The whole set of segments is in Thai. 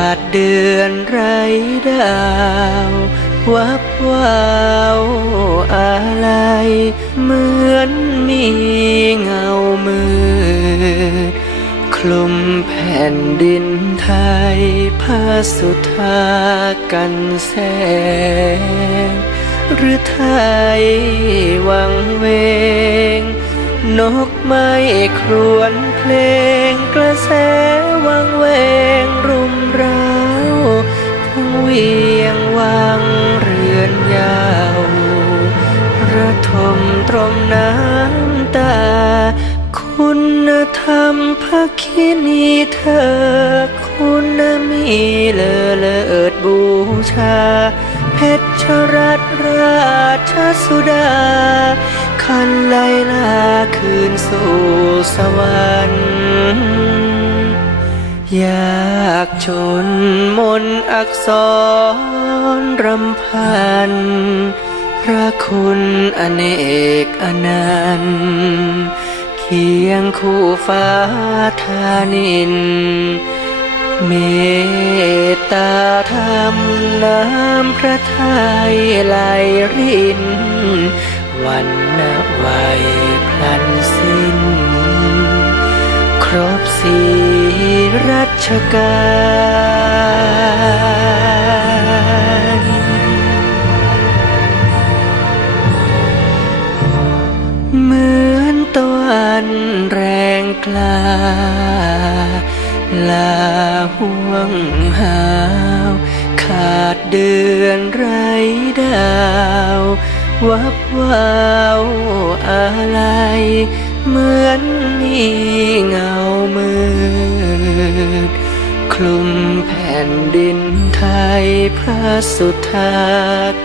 าดเดือนไรดาววับวาวอะไร เหมือนมีเงามืดคลุมแผ่นดินไทยผ้าสุธากันแสง หรือไทยวังเวง นกไม้ครวนเพลง วียงวังเรือนยาวระทมตรมน้ำตา คุณธรรมพระคินีเธอ คุณมีเลอเลิศบูชา เพชรรัตราชสุดา คันไลลาคืนสู่สวรรค์ ยากชนมนอักษรรำพัน พระคุณอเนกอนันต์เคียงคู่ฟ้าธานิน เมตตาธรรมน้ำพระทัยไหลรินวันนวัยพลัน รัชกาลเหมือนตะวันแรงกล้าลลาห่วงหาว ขาดเดือนไรดาว วับวาวอะไร เหมือนมีเงามืดคลุมแผ่นดินไทยพระสุธา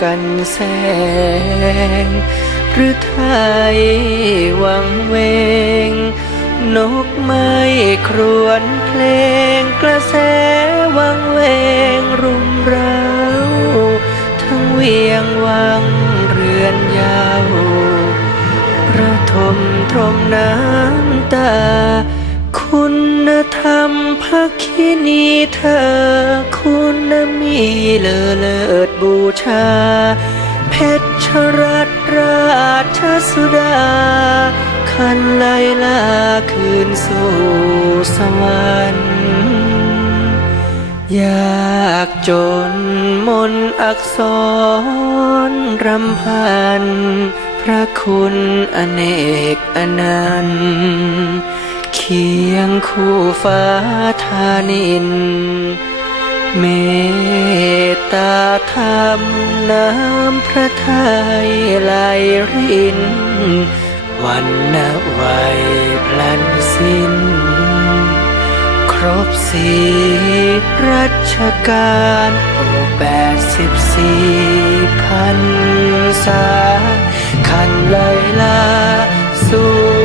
กันแสง หรือไทยวังเวง นกไม้ครวญเพลงกระแสวังเวงรุมเร้า ทั้งเวียงวังเรือนยาว มตรมน้ำตา คุณธรรมพระคินีเธอ คุณมีเลอเลิศบูชา เพชรรัตราชสุดา คันไลลาคืนสู่สวรรค์ยากจนมนอักษรรำพัน พระคุณอเนกอนันต์เคียงคู่ฟ้าธานิน เมตตาธรรมน้ำพระทัยไหลริน วันนวัยพลันสิ้น ครบสี่รัชกาลโอ แปดสิบสี่พันสา คันไลลาสุ